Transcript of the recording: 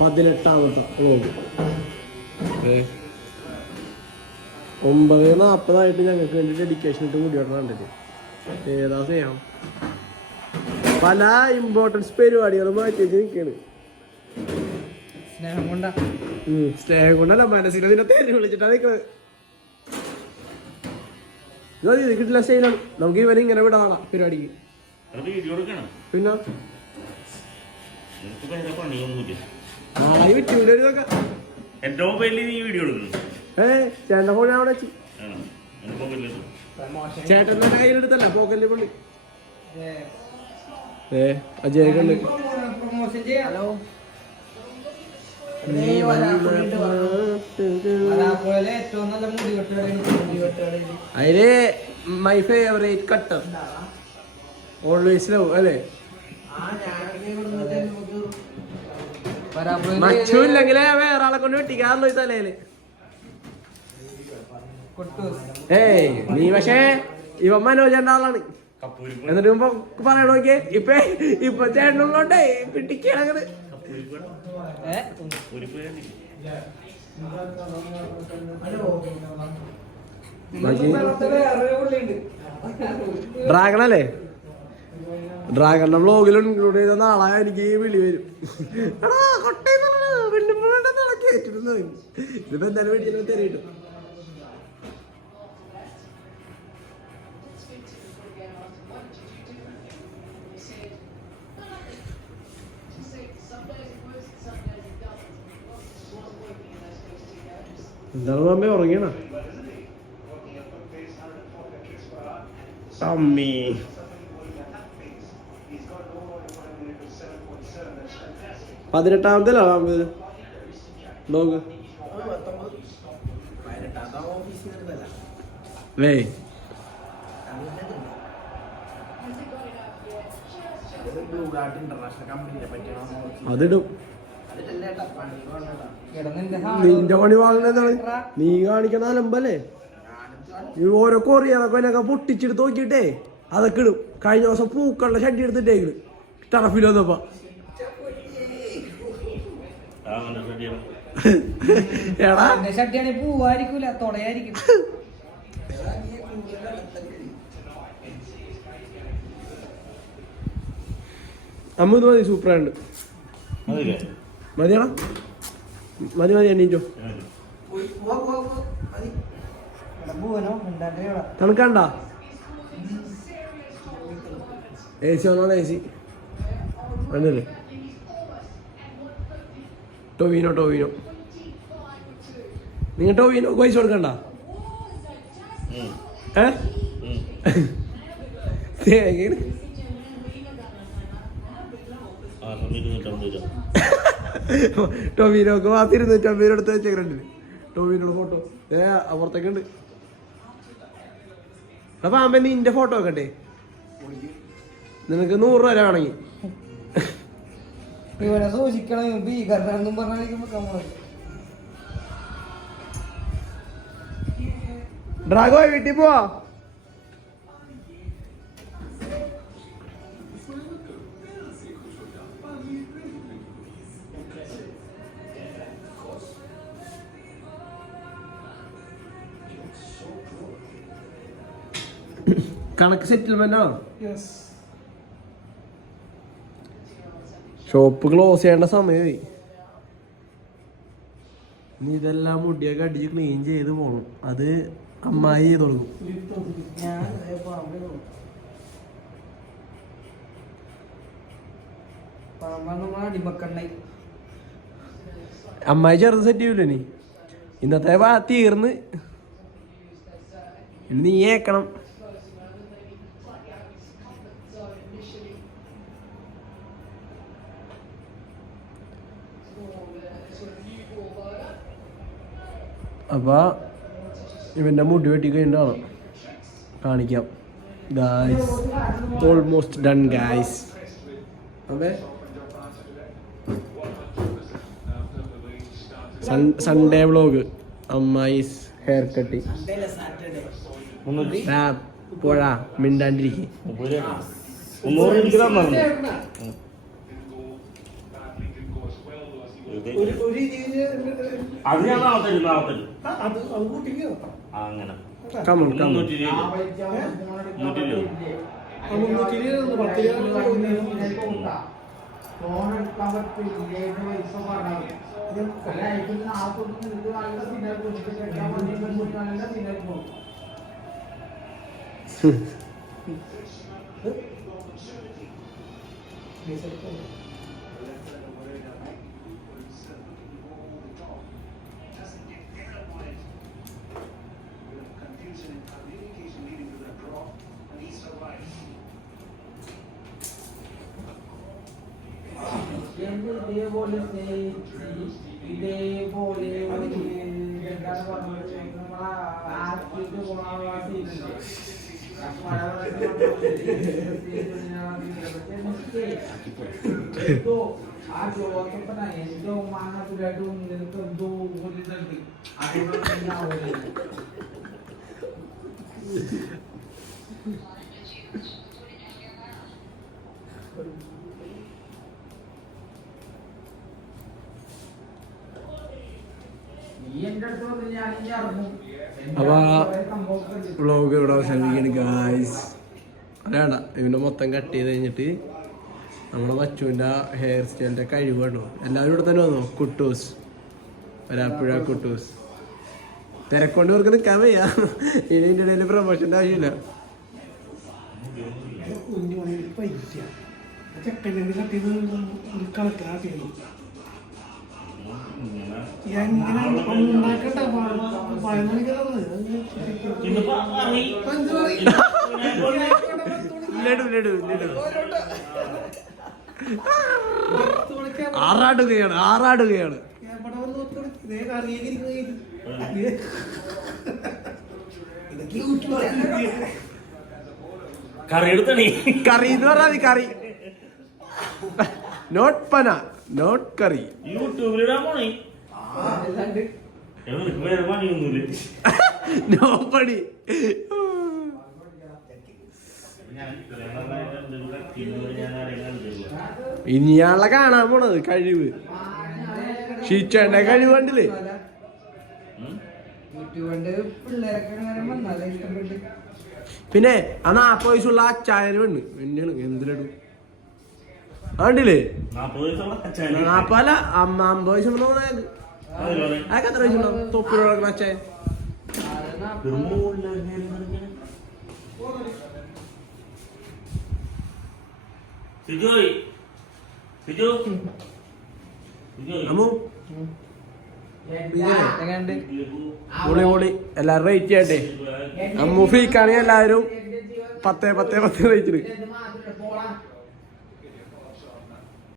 18ാമത്തെ vlog. 9:40 ഞങ്ങൾക്ക് വേണ്ടി dedication ഇട്ട് മുടി വെട്ടണുണ്ടത്. ഏതാ ചെയ്യാം, പല ഇമ്പോർട്ടൻസ് പരിപാടികളും മാറ്റി വെച്ച് നിൽക്കാണ്. സ്നേഹം കൊണ്ടല്ല, മനസ്സിനെ തെരഞ്ഞു വിളിച്ചിട്ടാ നിൽക്കുന്നത്. കിട്ടില്ല സ്റ്റൈലാണ്. നമുക്ക് ഇവനെ ഇങ്ങനെ വിടാനാ പരിപാടിക്ക്. പിന്നെ ചേട്ടൻ്റെ ഫോൺ ഞാൻ അവിടെ വെച്ചു. ചേട്ടൻ്റെ കയ്യിലെടുത്തല്ല, പോക്കറ്റിൽ പള്ളി. അജയ് അതില് my favourite cutter always love അല്ലേ. മച്ചുല്ലെങ്കിലേ വേറെ ആളെ കൊണ്ട് വെട്ടിക്കാറല്ലോ ഈ തലയില്. ഏയ് നീ പക്ഷേ ഇവൻ മനോജന്റെ ആളാണ്. എന്നിട്ട് ഇപ്പൊ പറയണ നോക്കിയേ, ഇപ്പൊ ചേട്ടനുള്ളോണ്ടേ പിട്ടിക്കണത്. ഡ്രാഗൺ അല്ലേ, ഡ്രാഗണിന്റെ വ്ലോഗിൽ ഇൻക്ലൂഡ് ചെയ്ത നാളെ എനിക്ക് വിളി വരും. എടാ കേട്ടിരുന്നത് ഇതിപ്പോ എന്തായാലും വീട്ടിൽ തരയിട്ടു. എന്താണ് അമ്മ ഉറങ്ങിയണ? അമ്മീ 18ാമത്തിലാ ഡോഗ് വേ അതിടും. നിന്റെ പണി വാങ്ങുന്നതാണ് നീ കാണിക്കണ അലമ്പല്ലേ. ഓരോ കൊറിയതൊക്കെ പൊട്ടിച്ചെടുത്ത് നോക്കിയിട്ടേ അതൊക്കെ ഇടും. കഴിഞ്ഞ ദിവസം പൂക്കളുടെ ഷഡ്ഡി എടുത്തിട്ടേ ടറഫിൽ വന്നപ്പോ പൂവായിരിക്കൂല തൊടയായിരിക്കും. അമ്മ ഇത് മതി, സൂപ്പറാണ്ട്. മതിയാണോ? മതി എണ്ണീറ്റോ. തണുക്കണ്ട AC വന്നോ? AC വേണ്ടല്ലേ. ടൊവിനോ നിങ്ങൾ ടൊവിനോ പൈസ കൊടുക്കണ്ട. ടൊവിനോക്ക് 250 എടുത്ത് വെച്ചേക്കണ്ടില്ല. ടൊവിനോട് ഫോട്ടോ അപ്പുറത്തേക്ക് ഉണ്ട്. അപ്പൊ അമ്മ നിന്റെ ഫോട്ടോ വെക്കണ്ടേ? നിനക്ക് 100 രൂപ ആണെങ്കിൽ ഡ്രാഗോ വീട്ടിൽ പോവാ. കണക്ക് സെറ്റിൽമെന്റ് ആണോ? ഷോപ്പ് ക്ലോസ് ചെയ്യേണ്ട സമയമായി. ഇനി ഇതെല്ലാം മുടിയൊക്കെ അടിച്ച് ക്ലീൻ ചെയ്ത് പോകണം. അത് അമ്മായി ചെയ്ത് കൊടുക്കും. അമ്മായി ചെറുത് സെറ്റ് ചെയ്യൂല. നീ ഇന്നത്തെ തീർന്ന് നീ ഏക്കണം. അപ്പോൾ ഇവൻ്റെ മുടി വെട്ടി കഴിഞ്ഞിട്ടാണ് കാണിക്കാം. Guys almost done guys. അതെ സൺഡേ വ്ളോഗ് അമ്മായിസ് ഹെയർ കട്ട്. പോഴാ മിണ്ടാണ്ടിരിക്കും. അത് ഞാൻ നാളെ തരും. അങ്ങനെ വ്ളോഗ് ഇവിടെ അവസാനിപ്പിക്കുകയാണ് ഗായ്സ്. അറിയാണ്ട ഇവൻ്റെ മൊത്തം കട്ട് ചെയ്ത് കഴിഞ്ഞിട്ട് നമ്മുടെ മച്ചുവിൻ്റെ ഹെയർ സ്റ്റൈലിൻ്റെ കഴിവ് കേട്ടോ. എല്ലാവരും ഇവിടെ തന്നെ വന്നോ. കുട്ടൂസ് വരാപ്പുഴ കുട്ടൂസ് തിരക്കൊണ്ട് ഇവർക്ക് നിൽക്കാൻ വയ്യ. ഇനി ഇതിൻ്റെ ഇടയിൽ പ്രമോഷൻ്റെ ആവശ്യമില്ല. ആറാടുകയാണ്. കറി എന്ന് പറഞ്ഞാൽ കറി, നോട്ട് പന, നോട്ട് കറി. യൂട്യൂബിലിടാൻ പോണേ നോ പണി. ഇനിയാളെ കാണാൻ പോണത് കഴിവ്. ഷീച്ചേന്റെ കഴിവ് കണ്ടില്ലേ? പിന്നെ ആ 40 വയസ്സുള്ള അച്ചായന് പെണ്ണ് എന്നെയാണ് എന്തിലിടും കണ്ടില്ലേ? 40 50 വയസ്സുണ്ടെന്ന് തോന്നിയത്. അതൊക്കെ എത്ര വയസ്സുണ്ടാവും? തൊപ്പിലുള്ള അച്ചായൻ പൊളി. എല്ലാരും റേറ്റ് ചെയ്യട്ടെ. അമ്മു ഫീക്കാണെങ്കിൽ എല്ലാവരും 10 റേറ്റ്